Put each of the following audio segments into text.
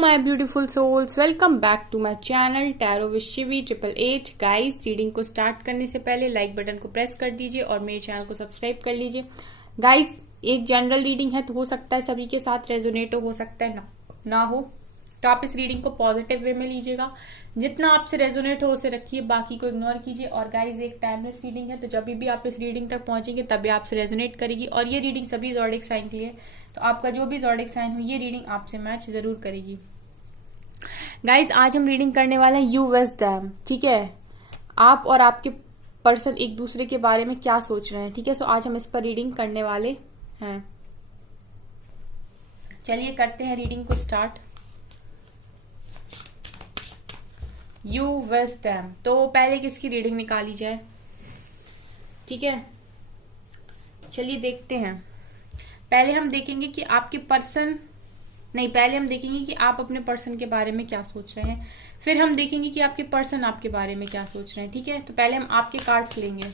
My beautiful souls, welcome back to my channel tarot with Shivi 888। Guys, reading को start करने से पहले like button को प्रेस कर दीजिए और मेरे चैनल को सब्सक्राइब कर लीजिए। गाइस, एक जनरल रीडिंग है तो हो सकता है सभी के साथ रेजोनेट हो सकता है ना हो, तो आप इस रीडिंग को पॉजिटिव वे में लीजिएगा। जितना आपसे रेजोनेट हो उसे रखिए, बाकी को इग्नोर कीजिए। और गाइज, एक टाइमलेस रीडिंग है तो जब भी आप इस रीडिंग तक पहुंचेंगे तभी आपसे रेजोनेट करेगी। और ये रीडिंग सभी ज़ोडिक साइन के लिए, तो आपका जो भी ज़ोडिक साइन हो ये रीडिंग आपसे मैच जरूर करेगी। गाइज, आज हम रीडिंग करने वाले हैं यू विश देम। ठीक है, आप और आपके पर्सन एक दूसरे के बारे में क्या सोच रहे हैं। ठीक है, सो आज हम इस पर रीडिंग करने वाले हैं। चलिए करते हैं रीडिंग को स्टार्ट। यू विश देम, तो पहले किसकी रीडिंग निकाली जाए। ठीक है, चलिए देखते हैं। पहले हम देखेंगे कि आपके पर्सन पहले हम देखेंगे कि आप अपने पर्सन के बारे में क्या सोच रहे हैं, फिर हम देखेंगे कि आपके पर्सन आपके बारे में क्या सोच रहे हैं। ठीक है, तो पहले हम आपके कार्ड्स लेंगे।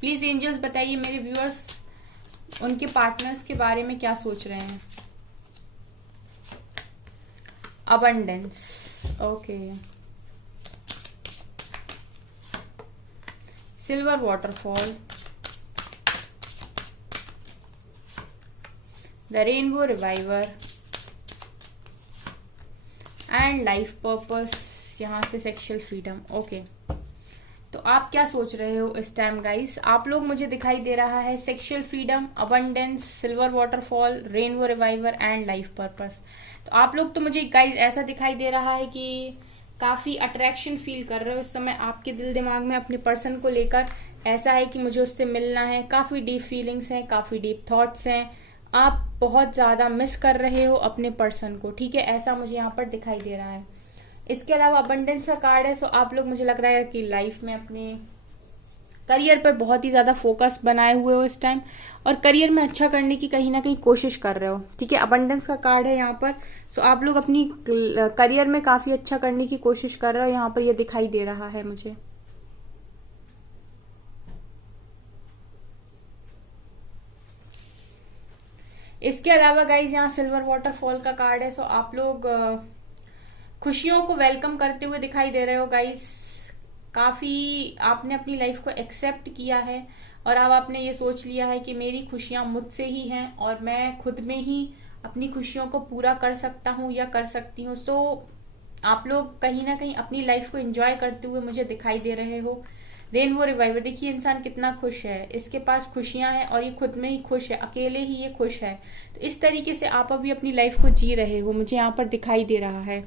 प्लीज एंजल्स बताइए मेरे व्यूअर्स उनके पार्टनर्स के बारे में क्या सोच रहे हैं। Abundance, okay. Silver waterfall, the rainbow reviver and life purpose, यहां से सेक्सुअल फ्रीडम। ओके, तो आप क्या सोच रहे हो इस टाइम गाइस। आप लोग, मुझे दिखाई दे रहा है sexual freedom, abundance, silver waterfall, rainbow reviver and life purpose. तो आप लोग तो मुझे गाइस ऐसा दिखाई दे रहा है कि काफी अट्रैक्शन फील कर रहे हो इस समय। आपके दिल दिमाग में अपने पर्सन को लेकर ऐसा है कि मुझे उससे मिलना है। काफी डीप फीलिंग्स हैं, काफी डीप थॉट्स हैं। आप बहुत ज्यादा मिस कर रहे हो अपने पर्सन को। ठीक है, ऐसा मुझे यहाँ पर दिखाई दे रहा है। इसके अलावा अबंडेंस का कार्ड है, सो आप लोग, मुझे लग रहा है कि लाइफ में अपने करियर पर बहुत ही ज्यादा फोकस बनाए हुए हो इस टाइम, और करियर में अच्छा करने की कहीं ना कहीं कोशिश कर रहे हो। ठीक है, अबंडेंस का कार्ड है यहाँ पर, सो आप लोग अपनी करियर में काफी अच्छा करने की कोशिश कर रहे हो, यहाँ पर ये दिखाई दे रहा है मुझे। इसके अलावा गाइज यहाँ सिल्वर वाटरफॉल का कार्ड है, सो आप लोग खुशियों को वेलकम करते हुए दिखाई दे रहे हो गाइज। काफी आपने अपनी लाइफ को एक्सेप्ट किया है और अब आपने ये सोच लिया है कि मेरी खुशियां मुझसे ही हैं और मैं खुद में ही अपनी खुशियों को पूरा कर सकता हूँ या कर सकती हूँ। सो आप लोग कहीं ना कहीं अपनी लाइफ को एंजॉय करते हुए मुझे दिखाई दे रहे हो। रेनबो रिवाइवर, देखिए इंसान कितना खुश है, इसके पास खुशियां हैं और ये खुद में ही खुश है, अकेले ही ये खुश है। तो इस तरीके से आप अभी अपनी लाइफ को जी रहे हो, मुझे यहाँ पर दिखाई दे रहा है।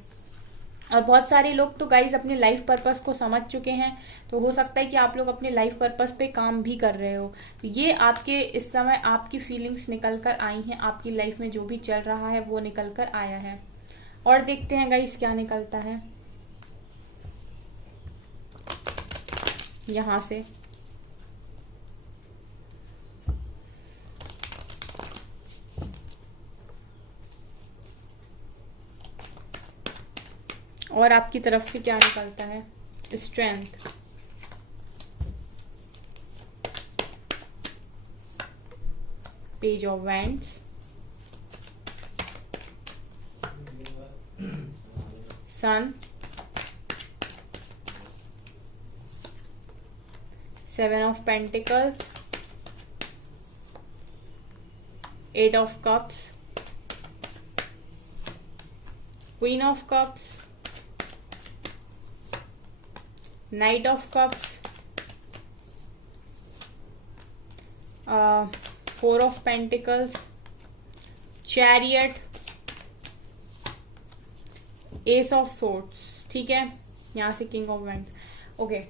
और बहुत सारे लोग तो गाइज अपने लाइफ पर्पस को समझ चुके हैं, तो हो सकता है कि आप लोग अपने लाइफ पर्पस पे काम भी कर रहे हो। तो ये आपके इस समय आपकी फीलिंग्स निकल कर आई हैं, आपकी लाइफ में जो भी चल रहा है वो निकल कर आया है। और देखते हैं गाइज क्या निकलता है यहां से। और आपकी तरफ से क्या निकलता है। Strength, page of wands, sun, 7 of pentacles, 8 of cups, queen of cups, knight of cups, 4 of pentacles, chariot, ace of swords. ठीक है, यहाँ से किंग ऑफ वैंड्स। ओके,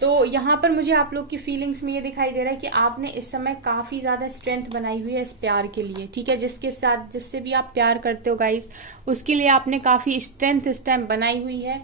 तो यहाँ पर मुझे आप लोग की फीलिंग्स में ये दिखाई दे रहा है कि आपने इस समय काफी ज्यादा स्ट्रेंथ बनाई हुई है इस प्यार के लिए। ठीक है, जिसके साथ जिससे भी आप प्यार करते हो गाइस, उसके लिए आपने काफी स्ट्रेंथ इस टाइम बनाई हुई है।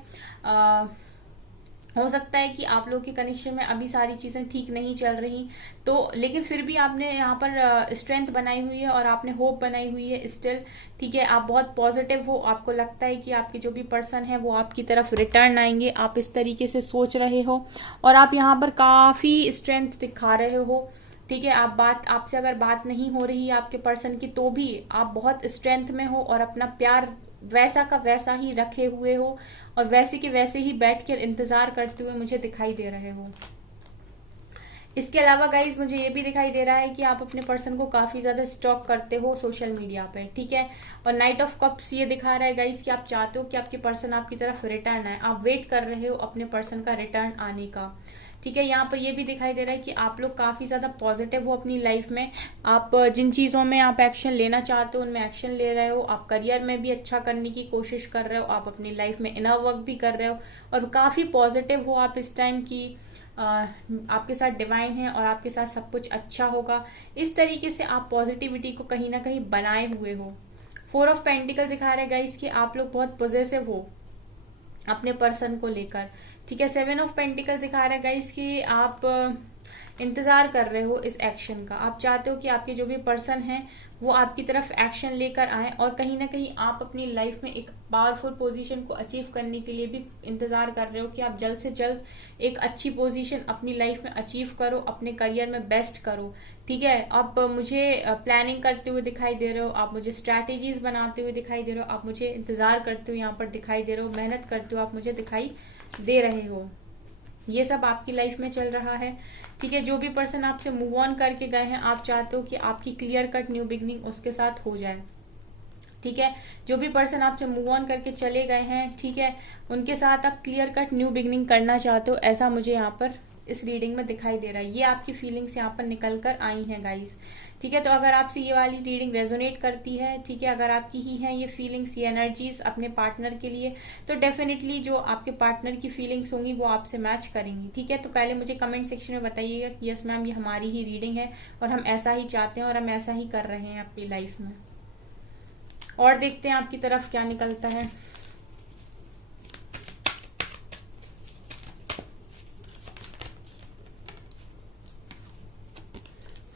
हो सकता है कि आप लोग के कनेक्शन में अभी सारी चीजें ठीक नहीं चल रही, तो लेकिन फिर भी आपने यहाँ पर स्ट्रेंथ बनाई हुई है और आपने होप बनाई हुई है स्टिल। ठीक है, आप बहुत पॉजिटिव हो, आपको लगता है कि आपके जो भी पर्सन है वो आपकी तरफ रिटर्न आएंगे, आप इस तरीके से सोच रहे हो और आप यहाँ पर काफी स्ट्रेंथ दिखा रहे हो। ठीक है, आपसे अगर बात नहीं हो रही है आपके पर्सन की, तो भी आप बहुत स्ट्रेंथ में हो और अपना प्यार वैसा का वैसा ही रखे हुए हो और वैसे के वैसे ही बैठ कर इंतजार करते हुए मुझे दिखाई दे रहे हो। इसके अलावा गाइज मुझे ये भी दिखाई दे रहा है कि आप अपने पर्सन को काफी ज्यादा स्टॉक करते हो सोशल मीडिया पे, ठीक है। और नाइट ऑफ कप्स ये दिखा रहा है गाइज कि आप चाहते हो कि आपके पर्सन आपकी तरफ रिटर्न आए, आप वेट कर रहे हो अपने पर्सन का रिटर्न आने का, ठीक है। यहाँ पर ये भी दिखाई दे रहा है कि आप लोग काफी ज्यादा पॉजिटिव हो अपनी लाइफ में, आप जिन चीजों में आप एक्शन लेना चाहते हो उनमें एक्शन ले रहे हो, आप करियर में भी अच्छा करने की कोशिश कर रहे हो, आप अपनी लाइफ में इनर वर्क भी कर रहे हो और काफी पॉजिटिव हो आप इस टाइम की। आपके साथ डिवाइन है और आपके साथ सब कुछ अच्छा होगा। इस तरीके से आप पॉजिटिविटी को कहीं ना कहीं बनाए हुए हो। 4 ऑफ पेंटिकल दिखा रहे गाइस कि आप लोग बहुत पॉजिटिव हो अपने पर्सन को लेकर, ठीक है। 7 ऑफ पेंटिकल दिखा रहे गाइस कि आप इंतजार कर रहे हो इस एक्शन का, आप चाहते हो कि आपके जो भी पर्सन है वो आपकी तरफ एक्शन लेकर आए और कहीं ना कहीं आप अपनी लाइफ में एक पावरफुल पोजीशन को अचीव करने के लिए भी इंतजार कर रहे हो कि आप जल्द से जल्द एक अच्छी पोजीशन अपनी लाइफ में अचीव करो, अपने करियर में बेस्ट करो, ठीक है। आप मुझे प्लानिंग करते हुए दिखाई दे रहे हो, आप मुझे स्ट्रैटेजीज बनाते हुए दिखाई दे रहे हो, आप मुझे इंतजार करते हुए यहाँ पर दिखाई दे रहे हो, मेहनत करते हो आप मुझे दिखाई दे रहे हो। ये सब आपकी लाइफ में चल रहा है, ठीक है। जो भी पर्सन आपसे मूव ऑन करके गए हैं, आप चाहते हो कि आपकी क्लियर कट न्यू बिगनिंग उसके साथ हो जाए, ठीक है। जो भी पर्सन आपसे मूव ऑन करके चले गए हैं, ठीक है, उनके साथ आप क्लियर कट न्यू बिगनिंग करना चाहते हो, ऐसा मुझे यहाँ पर इस रीडिंग में दिखाई दे रहा है। ये आपकी फीलिंग्स यहाँ पर निकल कर आई हैं गाइस, ठीक है। तो अगर आपसे ये वाली रीडिंग रेजोनेट करती है, ठीक है, अगर आपकी ही है ये फीलिंग्स, ये एनर्जीज अपने पार्टनर के लिए, तो डेफिनेटली जो आपके पार्टनर की फीलिंग्स होंगी वो आपसे मैच करेंगी, ठीक है। तो पहले मुझे कमेंट सेक्शन में बताइएगा कि यस मैम ये हमारी ही रीडिंग है और हम ऐसा ही चाहते हैं और हम ऐसा ही कर रहे हैं अपनी लाइफ में। और देखते हैं आपकी तरफ क्या निकलता है।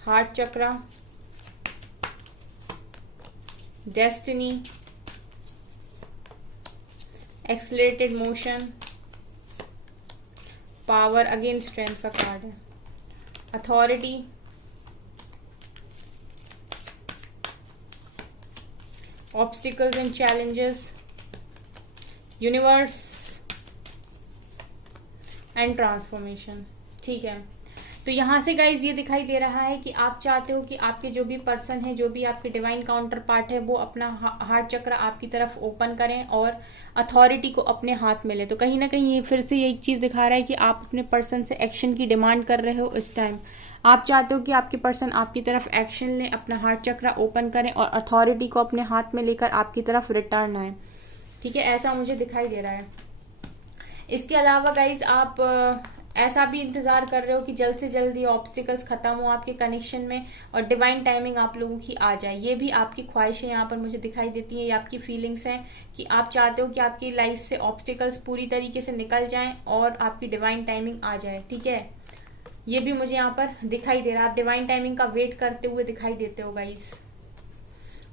Heart chakra, destiny, accelerated motion, power, again strength का कार्ड है, authority, obstacles and challenges, universe and transformation, ठीक है। तो यहाँ से गाइज ये दिखाई दे रहा है कि आप चाहते हो कि आपके जो भी पर्सन है, जो भी आपके डिवाइन काउंटर पार्ट है, वो अपना हार्ट चक्र आपकी तरफ ओपन करें और अथॉरिटी को अपने हाथ में ले। तो कहीं ना कहीं ये फिर से ये एक चीज दिखा रहा है कि आप अपने पर्सन से एक्शन की डिमांड कर रहे हो इस टाइम। आप चाहते हो कि आपके पर्सन आपकी तरफ एक्शन ले, अपना हार्ट चक्र ओपन करें और अथॉरिटी को अपने हाथ में लेकर आपकी तरफ रिटर्न आए, ठीक है, ऐसा मुझे दिखाई दे रहा है। इसके अलावा गाइज आप ऐसा भी इंतजार कर रहे हो कि जल्द से जल्द ये ऑब्स्टिकल्स खत्म हो आपके कनेक्शन में और डिवाइन टाइमिंग आप लोगों की आ जाए। ये भी आपकी ख्वाहिशें यहाँ पर मुझे दिखाई देती हैं, ये आपकी फीलिंग्स हैं कि आप चाहते हो कि आपकी लाइफ से ऑब्स्टिकल्स पूरी तरीके से निकल जाएं और आपकी डिवाइन टाइमिंग आ जाए, ठीक है। ये भी मुझे यहाँ पर दिखाई दे रहा है, आप डिवाइन टाइमिंग का वेट करते हुए दिखाई देते हो गाइस।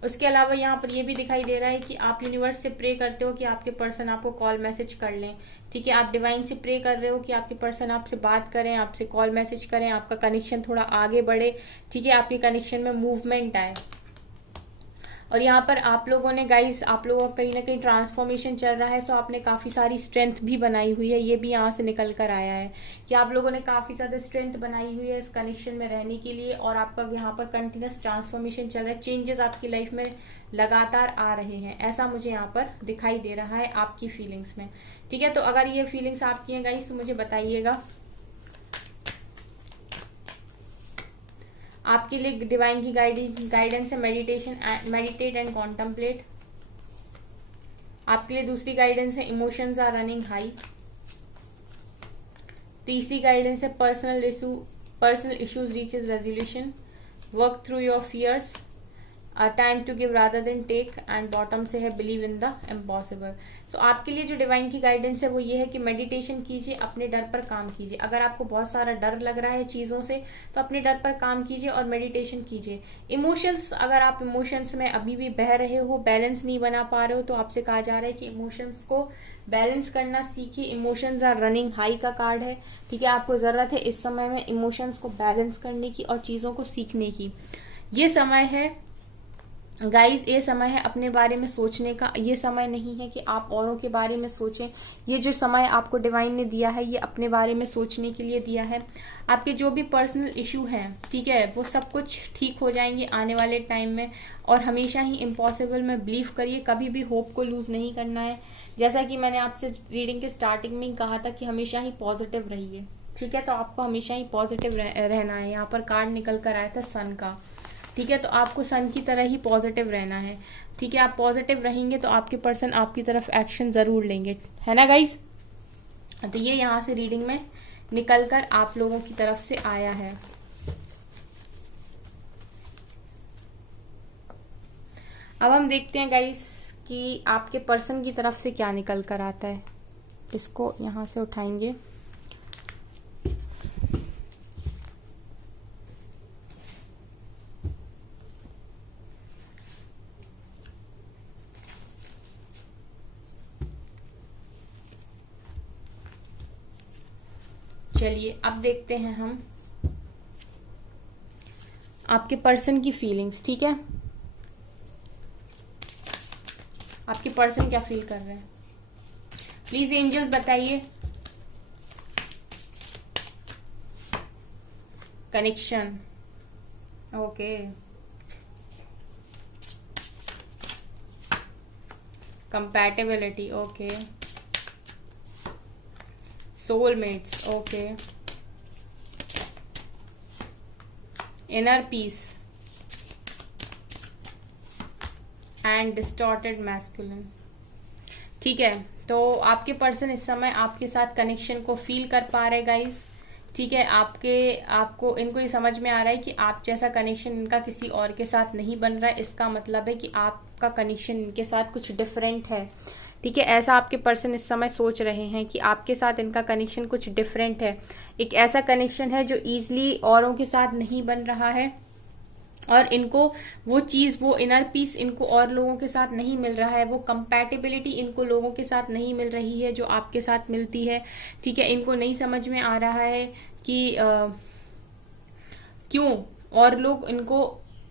उसके अलावा यहाँ पर ये भी दिखाई दे रहा है कि आप यूनिवर्स से प्रे करते हो कि आपके पर्सन आपको कॉल मैसेज कर लें, ठीक है। आप डिवाइन से प्रे कर रहे हो कि आपके पर्सन आपसे बात करें, आपसे कॉल मैसेज करें, आपका कनेक्शन थोड़ा आगे बढ़े, ठीक है, आपके कनेक्शन में मूवमेंट आए। और यहाँ पर आप लोगों ने गाइस, आप लोगों का कहीं ना कहीं ट्रांसफॉर्मेशन चल रहा है, सो आपने काफ़ी सारी स्ट्रेंथ भी बनाई हुई है। ये भी यहाँ से निकल कर आया है कि आप लोगों ने काफ़ी ज़्यादा स्ट्रेंथ बनाई हुई है इस कनेक्शन में रहने के लिए और आपका यहाँ पर कंटिन्यूस ट्रांसफॉर्मेशन चल रहा है, चेंजेस आपकी लाइफ में लगातार आ रहे हैं, ऐसा मुझे यहाँ पर दिखाई दे रहा है आपकी फीलिंग्स में, ठीक है। तो अगर ये फीलिंग्स आपकी हैं गाइस तो मुझे बताइएगा आपके लिए डिवाइन की गाइडेंस है मेडिटेट एंड कॉन्टम्पलेट। आपके लिए दूसरी गाइडेंस है इमोशंस आर रनिंग हाई। तीसरी गाइडेंस है personal issues reaches resolution, work through your fears, time to give rather than take, and bottom से है believe in the impossible. So आपके लिए जो डिवाइन की गाइडेंस है वो ये है कि मेडिटेशन कीजिए, अपने डर पर काम कीजिए। अगर आपको बहुत सारा डर लग रहा है चीज़ों से तो अपने डर पर काम कीजिए और मेडिटेशन कीजिए। इमोशंस, अगर आप इमोशंस में अभी भी बह रहे हो, बैलेंस नहीं बना पा रहे हो, तो आपसे कहा जा रहा है कि इमोशंस को बैलेंस करना सीखिए। इमोशंस आर रनिंग हाई का कार्ड है, ठीक है। आपको जरूरत है इस समय में इमोशंस को बैलेंस करने की और चीजों को सीखने की। ये समय है गाइस, ये समय है अपने बारे में सोचने का। ये समय नहीं है कि आप औरों के बारे में सोचें। ये जो समय आपको डिवाइन ने दिया है, ये अपने बारे में सोचने के लिए दिया है। आपके जो भी पर्सनल इशू हैं, ठीक है, वो सब कुछ ठीक हो जाएंगे आने वाले टाइम में। और हमेशा ही इम्पॉसिबल में बिलीव करिए, कभी भी होप को लूज नहीं करना है। जैसा कि मैंने आपसे रीडिंग के स्टार्टिंग में ही कहा था कि हमेशा ही पॉजिटिव रहिए, ठीक है। तो आपको हमेशा ही पॉजिटिव रहना है। यहाँ पर कार्ड निकल कर आया था सन का, ठीक है। तो आपको सन की तरह ही पॉजिटिव रहना है, ठीक है। आप पॉजिटिव रहेंगे तो आपके पर्सन आपकी तरफ एक्शन जरूर लेंगे, है ना गाइस। तो ये यहाँ से रीडिंग में निकल कर आप लोगों की तरफ से आया है। अब हम देखते हैं गाइस कि आपके पर्सन की तरफ से क्या निकल कर आता है। इसको यहाँ से उठाएंगे। चलिए अब देखते हैं हम आपके पर्सन की फीलिंग्स, ठीक है। आपके पर्सन क्या फील कर रहे हैं, प्लीज एंजल्स बताइए। Connection, okay. Compatibility, okay. Soulmates, okay. Inner peace and distorted masculine, ठीक है। तो आपके पर्सन इस समय आपके साथ कनेक्शन को फील कर पा रहे गाइस, ठीक है। आपको इनको ये समझ में आ रहा है कि आप जैसा कनेक्शन इनका किसी और के साथ नहीं बन रहा है। इसका मतलब है कि आपका कनेक्शन इनके साथ कुछ डिफरेंट है, ठीक है। ऐसा आपके पर्सन इस समय सोच रहे हैं कि आपके साथ इनका कनेक्शन कुछ डिफरेंट है। एक ऐसा कनेक्शन है जो इजीली औरों के साथ नहीं बन रहा है और इनको वो चीज, वो इनर पीस इनको और लोगों के साथ नहीं मिल रहा है। वो कंपैटिबिलिटी इनको लोगों के साथ नहीं मिल रही है जो आपके साथ मिलती है, ठीक है। इनको नहीं समझ में आ रहा है कि क्यों और लोग इनको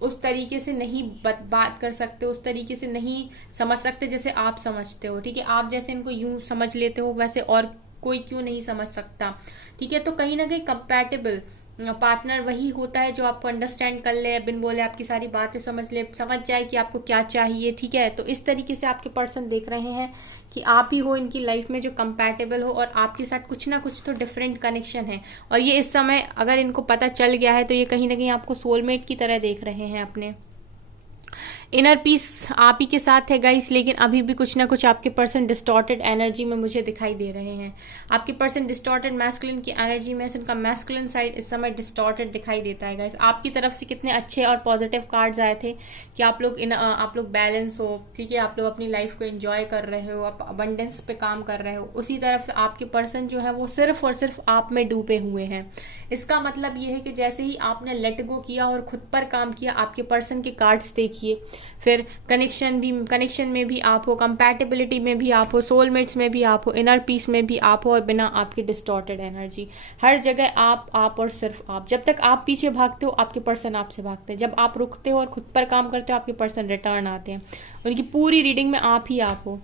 उस तरीके से नहीं बात कर सकते, उस तरीके से नहीं समझ सकते जैसे आप समझते हो, ठीक है। आप जैसे इनको यूं समझ लेते हो वैसे और कोई क्यों नहीं समझ सकता, ठीक है। तो कहीं ना कहीं कंपैटिबल पार्टनर वही होता है जो आपको अंडरस्टैंड कर ले, बिन बोले आपकी सारी बातें समझ ले, समझ जाए कि आपको क्या चाहिए, ठीक है। तो इस तरीके से आपके पर्सन देख रहे हैं कि आप ही हो इनकी लाइफ में जो कंपैटिबल हो और आपके साथ कुछ ना कुछ तो डिफरेंट कनेक्शन है। और ये इस समय अगर इनको पता चल गया है तो ये कहीं ना कहीं आपको सोलमेट की तरह देख रहे हैं अपने। इनर पीस आप ही के साथ है गाइस, लेकिन अभी भी कुछ ना कुछ आपके पर्सन डिस्टॉर्टेड एनर्जी में मुझे दिखाई दे रहे हैं। आपके पर्सन डिस्टॉर्टेड मैस्कुलिन की एनर्जी में से उनका मैस्कुलिन साइड इस समय डिस्टॉर्टेड दिखाई देता है गाइस। आपकी तरफ से कितने अच्छे और पॉजिटिव कार्ड्स आए थे कि आप लोग बैलेंस हो, ठीक है। आप लोग अपनी लाइफ को एंजॉय कर रहे हो, आप अबंडेंस पे काम कर रहे हो। उसी तरफ आपके पर्सन जो है वो सिर्फ और सिर्फ आप में डूबे हुए हैं। इसका मतलब ये है कि जैसे ही आपने लेट गो किया और खुद पर काम किया, आपके पर्सन के कार्ड्स देखिए, फिर कनेक्शन में भी आप हो, कंपैटिबिलिटी में भी आप हो, सोलमेट्स में भी आप हो, इनर पीस में भी आप हो, और बिना आपकी डिस्टॉर्टेड एनर्जी हर जगह आप और सिर्फ आप। जब तक आप पीछे भागते हो आपके पर्सन आपसे भागते हैं, जब आप रुकते हो और खुद पर काम करते हो आपके पर्सन रिटर्न आते हैं। उनकी पूरी रीडिंग में आप ही आप हो।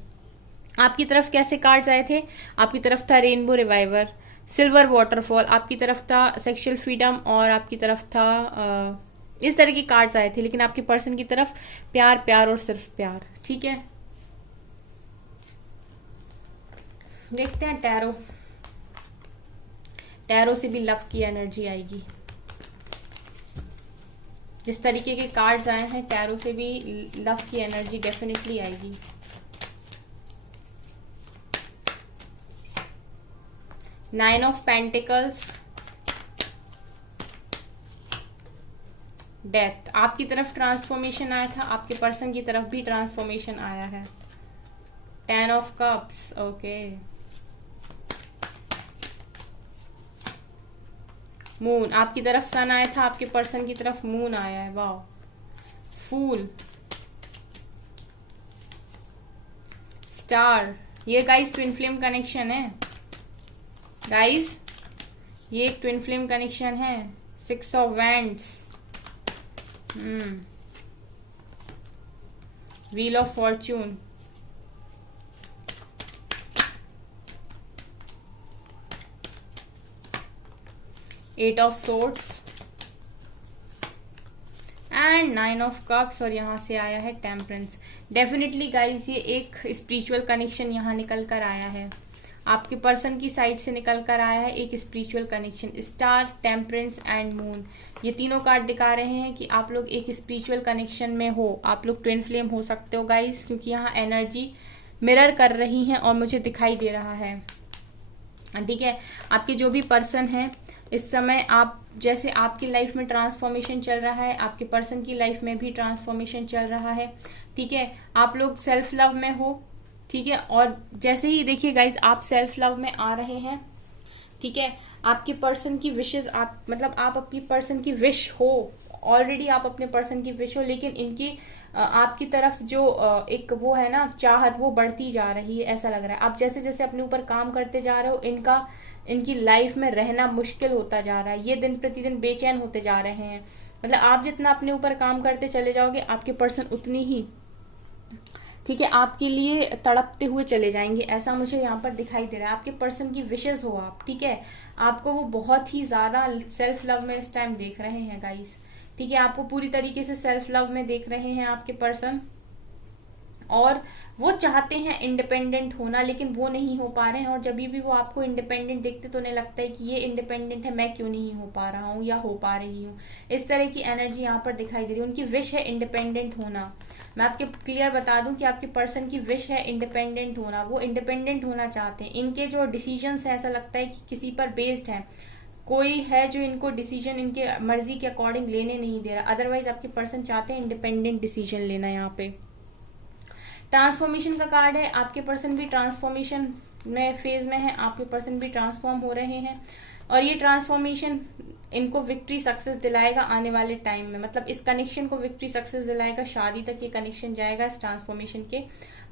आपकी तरफ कैसे कार्ड्स आए थे, आपकी तरफ था रेनबो रिवाइवर, सिल्वर वाटरफॉल, आपकी तरफ था सेक्सुअल फ्रीडम, और आपकी तरफ था इस तरह की कार्ड्स आए थे। लेकिन आपके पर्सन की तरफ प्यार प्यार और सिर्फ प्यार, ठीक है। देखते हैं टैरो, टैरो से भी लव की एनर्जी आएगी। जिस तरीके के कार्ड्स आए हैं टैरो से भी लव की एनर्जी डेफिनेटली आएगी। Nine of pentacles, death. आपकी तरफ ट्रांसफॉर्मेशन आया था, आपके पर्सन की तरफ भी ट्रांसफॉर्मेशन आया है। Ten of cups, okay. Moon, आपकी तरफ सन आया था, आपके पर्सन की तरफ मून आया है। वाह। फूल, स्टार, ये गाइस ट्विन फ्लेम कनेक्शन है गाइस, ये एक ट्विन फ्लेम कनेक्शन है। 6 of wands, wheel of fortune, eight of swords and 9 of cups, और यहाँ से आया है टेम्परेंस। डेफिनेटली गाइस ये एक स्पिरिचुअल कनेक्शन यहाँ निकल कर आया है, आपके पर्सन की साइड से निकल कर आया है एक spiritual connection. Star, temperance and moon, ये तीनों कार्ड दिखा रहे हैं कि आप लोग एक स्पिरिचुअल कनेक्शन में हो, आप लोग ट्विन फ्लेम हो सकते हो गाइस, क्योंकि यहाँ एनर्जी मिरर कर रही हैं और मुझे दिखाई दे रहा है। ठीक है, आपके जो भी पर्सन हैं इस समय, आप जैसे आपकी लाइफ में ट्रांसफॉर्मेशन चल रहा है, आपके पर्सन की लाइफ में भी ट्रांसफॉर्मेशन चल रहा है। ठीक है, आप लोग सेल्फ लव में हो। ठीक है, और जैसे ही देखिए गाइज आप सेल्फ लव में आ रहे हैं, ठीक है, आपके पर्सन की विशेस, आप मतलब आप अपनी पर्सन की विश हो, ऑलरेडी आप अपने पर्सन की विश हो, लेकिन इनकी आपकी तरफ जो एक वो है ना चाहत, वो बढ़ती जा रही है, ऐसा लग रहा है। आप जैसे जैसे अपने ऊपर काम करते जा रहे हो, इनकी लाइफ में रहना मुश्किल होता जा रहा है, ये दिन प्रतिदिन बेचैन होते जा रहे हैं। मतलब आप जितना अपने ऊपर काम करते चले जाओगे, आपके पर्सन उतनी ही, ठीक है, आपके लिए तड़पते हुए चले जाएंगे, ऐसा मुझे यहाँ पर दिखाई दे रहा है। आपके पर्सन की विशेस हो आप, ठीक है, आपको वो बहुत ही ज्यादा सेल्फ लव में इस टाइम देख रहे हैं गाइस। ठीक है, आपको पूरी तरीके से सेल्फ लव में देख रहे हैं आपके पर्सन, और वो चाहते हैं इंडिपेंडेंट होना, लेकिन वो नहीं हो पा रहे हैं। और जब भी वो आपको इंडिपेंडेंट देखते तो उन्हें लगता है कि ये इंडिपेंडेंट है, मैं क्यों नहीं हो पा रहा हूँ या हो पा रही हूँ। इस तरह की एनर्जी यहाँ पर दिखाई दे रही है। उनकी विश है इंडिपेंडेंट होना। मैं आपके क्लियर बता दूं कि आपके पर्सन की विश है इंडिपेंडेंट होना, वो इंडिपेंडेंट होना चाहते हैं। इनके जो डिसीजंस है, ऐसा लगता है कि किसी पर बेस्ड है, कोई है जो इनको डिसीजन इनके मर्जी के अकॉर्डिंग लेने नहीं दे रहा। अदरवाइज आपके पर्सन चाहते हैं इंडिपेंडेंट डिसीजन लेना। यहाँ पे ट्रांसफॉर्मेशन का कार्ड है, आपके पर्सन भी ट्रांसफॉर्मेशन में फेज में है, आपके पर्सन भी ट्रांसफॉर्म हो रहे हैं, और ये ट्रांसफॉर्मेशन इनको विक्ट्री सक्सेस दिलाएगा आने वाले टाइम में। मतलब इस कनेक्शन को विक्ट्री सक्सेस दिलाएगा, शादी तक ये कनेक्शन जाएगा इस ट्रांसफॉर्मेशन के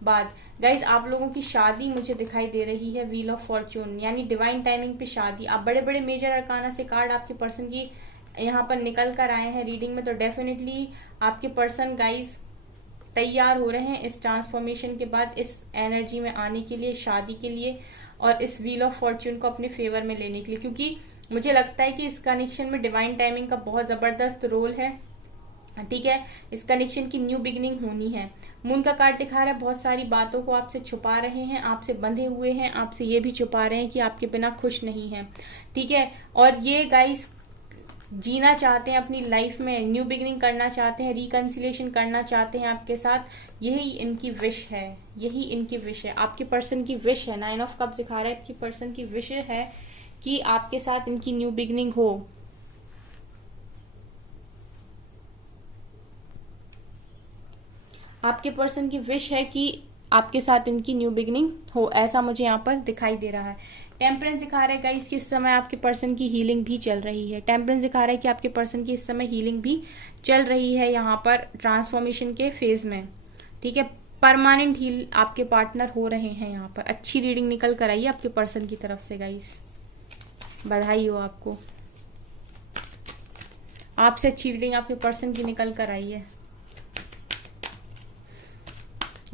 बाद। गाइज आप लोगों की शादी मुझे दिखाई दे रही है, व्हील ऑफ फॉर्च्यून, यानी डिवाइन टाइमिंग पे शादी। आप बड़े बड़े मेजर अरकाना से कार्ड आपके पर्सन की यहाँ पर निकल कर आए हैं रीडिंग में, तो डेफिनेटली आपके पर्सन गाइज तैयार हो रहे हैं इस ट्रांसफॉर्मेशन के बाद इस एनर्जी में आने के लिए, शादी के लिए, और इस व्हील ऑफ फॉर्च्यून को अपने फेवर में लेने के लिए। क्योंकि मुझे लगता है कि इस कनेक्शन में डिवाइन टाइमिंग का बहुत जबरदस्त रोल है। ठीक है, इस कनेक्शन की न्यू बिगिनिंग होनी है। मून का कार्ड दिखा रहा है बहुत सारी बातों को आपसे छुपा रहे हैं, आपसे बंधे हुए हैं, आपसे ये भी छुपा रहे हैं कि आपके बिना खुश नहीं है। ठीक है, और ये गाइस जीना चाहते हैं अपनी लाइफ में, न्यू बिगिनिंग करना चाहते हैं, रिकंसिलेशन करना चाहते हैं आपके साथ। यही इनकी विश है, यही इनकी विश है, आपके पर्सन की विश है। 9 ऑफ कप्स दिखा रहा है कि पर्सन की विश है कि आपके साथ इनकी न्यू बिगिनिंग हो। आपके पर्सन की विश है कि आपके साथ इनकी न्यू बिगिनिंग हो, ऐसा मुझे यहाँ पर दिखाई दे रहा है। टेम्परेंस दिखा रहा है गाइस कि इस समय आपके पर्सन की हीलिंग भी चल रही है। टेम्परेंस दिखा रहा है कि आपके पर्सन की इस समय हीलिंग भी चल रही है यहाँ पर ट्रांसफॉर्मेशन के फेज में। ठीक है, परमानेंट हील आपके पार्टनर हो रहे हैं यहाँ पर। अच्छी रीडिंग निकल कर आई है आपके पर्सन की तरफ से गाइस, बधाई हो आपको, आपसे अच्छी रीडिंग आपके पर्सन की निकल कर आई है।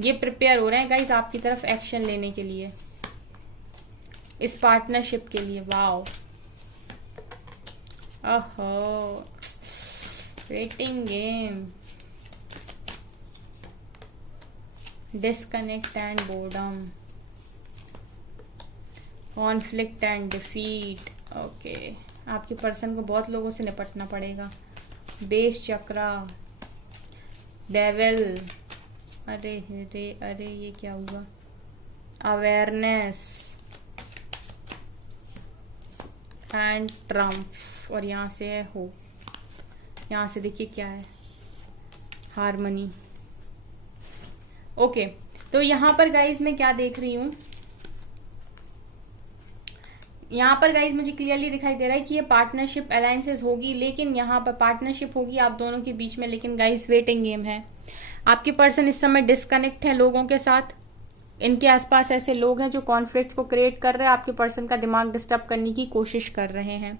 ये प्रिपेयर हो रहे हैं गाइस आपकी तरफ एक्शन लेने के लिए, इस पार्टनरशिप के लिए। वाओ, ओहो, waiting game, disconnect and boredom, conflict and defeat. Okay, आपके पर्सन को बहुत लोगों से निपटना पड़ेगा। बेस चक्रा, डेविल, अरे अरे अरे ये क्या हुआ, अवेयरनेस एंड ट्रम्प, और यहाँ से है हो, यहाँ से देखिए क्या है, हारमनी। ओके, तो यहाँ पर गाइज मैं क्या देख रही हूँ, यहाँ पर गाइज मुझे क्लियरली दिखाई दे रहा है कि ये पार्टनरशिप अलायंसेस होगी, लेकिन यहाँ पर पार्टनरशिप होगी आप दोनों के बीच में, लेकिन गाइज वेटिंग गेम है। आपके पर्सन इस समय डिस्कनेक्ट है लोगों के साथ, इनके आसपास ऐसे लोग हैं जो कॉन्फ्लिक्ट्स को क्रिएट कर रहे हैं, आपके पर्सन का दिमाग डिस्टर्ब करने की कोशिश कर रहे हैं।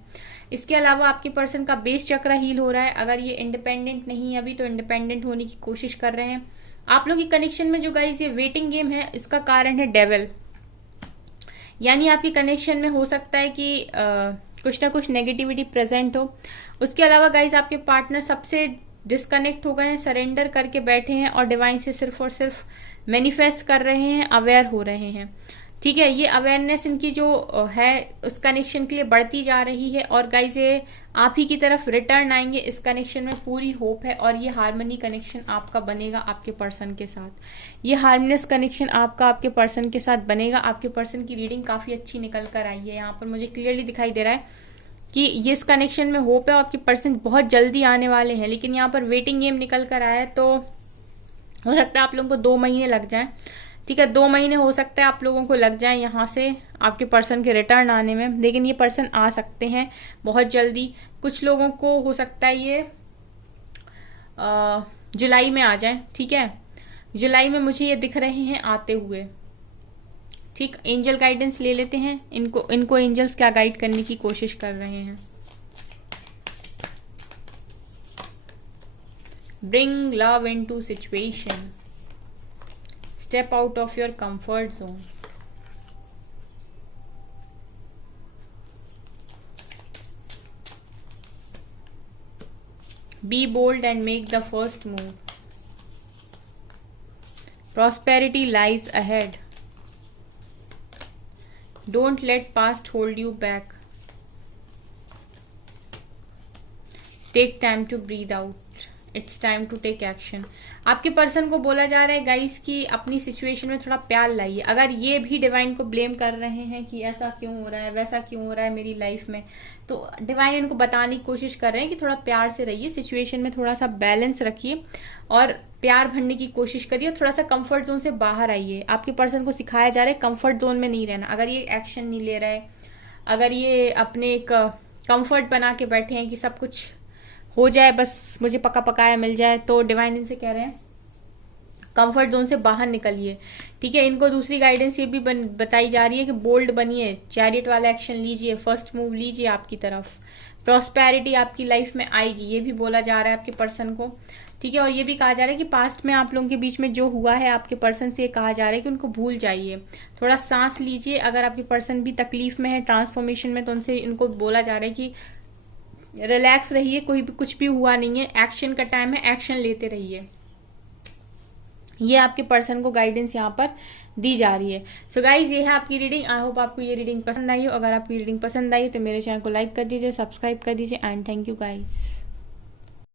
इसके अलावा आपके पर्सन का बेस चक्र हील हो रहा है। अगर ये इंडिपेंडेंट नहीं है अभी तो इंडिपेंडेंट होने की कोशिश कर रहे हैं। आप लोग की कनेक्शन में जो गाइस ये वेटिंग गेम है, इसका कारण है डेविल। यानी आपकी कनेक्शन में हो सकता है कि कुछ ना कुछ नेगेटिविटी प्रेजेंट हो। उसके अलावा गाइस आपके पार्टनर सबसे डिस्कनेक्ट हो गए हैं, सरेंडर करके बैठे हैं और डिवाइन से सिर्फ और सिर्फ मैनिफेस्ट कर रहे हैं, अवेयर हो रहे हैं। ठीक है, ये अवेयरनेस इनकी जो है उस कनेक्शन के लिए बढ़ती जा रही है और गाइस ये आप ही की तरफ रिटर्न आएंगे। इस कनेक्शन में पूरी होप है और ये हार्मनी कनेक्शन आपका बनेगा आपके पर्सन के साथ। ये हार्मोनियस कनेक्शन आपका आपके पर्सन के साथ बनेगा। आपके पर्सन की रीडिंग काफी अच्छी निकल कर आई है। यहाँ पर मुझे क्लियरली दिखाई दे रहा है कि ये इस कनेक्शन में होप है और आपके पर्सन बहुत जल्दी आने वाले हैं। लेकिन यहाँ पर वेटिंग गेम निकल कर आया है तो हो सकता है आप लोगों को 2 महीने लग जाएं। ठीक है, 2 महीने हो सकता है आप लोगों को लग जाए यहाँ से आपके पर्सन के रिटर्न आने में। लेकिन ये पर्सन आ सकते हैं बहुत जल्दी। कुछ लोगों को हो सकता है ये जुलाई में आ जाए। ठीक है, जुलाई में मुझे ये दिख रहे हैं आते हुए। ठीक, एंजल गाइडेंस ले लेते हैं। इनको एंजल्स क्या गाइड करने की कोशिश कर रहे हैं। Bring love into situation, step out of your comfort zone, be bold and make the first move, prosperity lies ahead, don't let past hold you back, take time to breathe out, it's time to take action. आपके person को बोला जा रहा है guys कि अपनी situation में थोड़ा प्यार लाइए। अगर ये भी डिवाइन को ब्लेम कर रहे हैं कि ऐसा क्यों हो रहा है, वैसा क्यों हो रहा है मेरी लाइफ में, तो डिवाइन इनको बताने की कोशिश कर रहे हैं कि थोड़ा प्यार से रहिए, सिचुएशन में थोड़ा सा बैलेंस रखिए और प्यार भरने की कोशिश करिए। थोड़ा सा कंफर्ट जोन से बाहर आइए। आपके पर्सन को सिखाया जा रहा है कंफर्ट जोन में नहीं रहना। अगर ये एक्शन नहीं ले रहा है, अगर ये अपने एक कंफर्ट बना के बैठे हैं कि सब कुछ हो जाए, बस मुझे पका पकाया मिल जाए, तो डिवाइन इनसे कह रहे हैं कंफर्ट जोन से बाहर निकलिए। ठीक है, इनको दूसरी गाइडेंस ये भी बताई जा रही है कि बोल्ड बनिए, चैरियट वाला एक्शन लीजिए, फर्स्ट मूव लीजिए आपकी तरफ। प्रॉस्पेरिटी आपकी लाइफ में आएगी, ये भी बोला जा रहा है आपके पर्सन को। ठीक है, और ये भी कहा जा रहा है कि पास्ट में आप लोगों के बीच में जो हुआ है, आपके पर्सन से ये कहा जा रहा है कि उनको भूल जाइए, थोड़ा सांस लीजिए। अगर आपके पर्सन भी तकलीफ में है, ट्रांसफॉर्मेशन में, तो उनसे इनको बोला जा रहा है कि रिलैक्स रहिए, कोई भी कुछ भी हुआ नहीं है, एक्शन का टाइम है, एक्शन लेते रहिए। ये आपके पर्सन को गाइडेंस यहाँ पर दी जा रही है। सो गाइज, ये है आपकी रीडिंग। आई होप आपको ये रीडिंग पसंद आई हो। अगर आपको ये रीडिंग पसंद आई तो मेरे चैनल को लाइक कर दीजिए, सब्सक्राइब कर दीजिए एंड थैंक यू गाइज।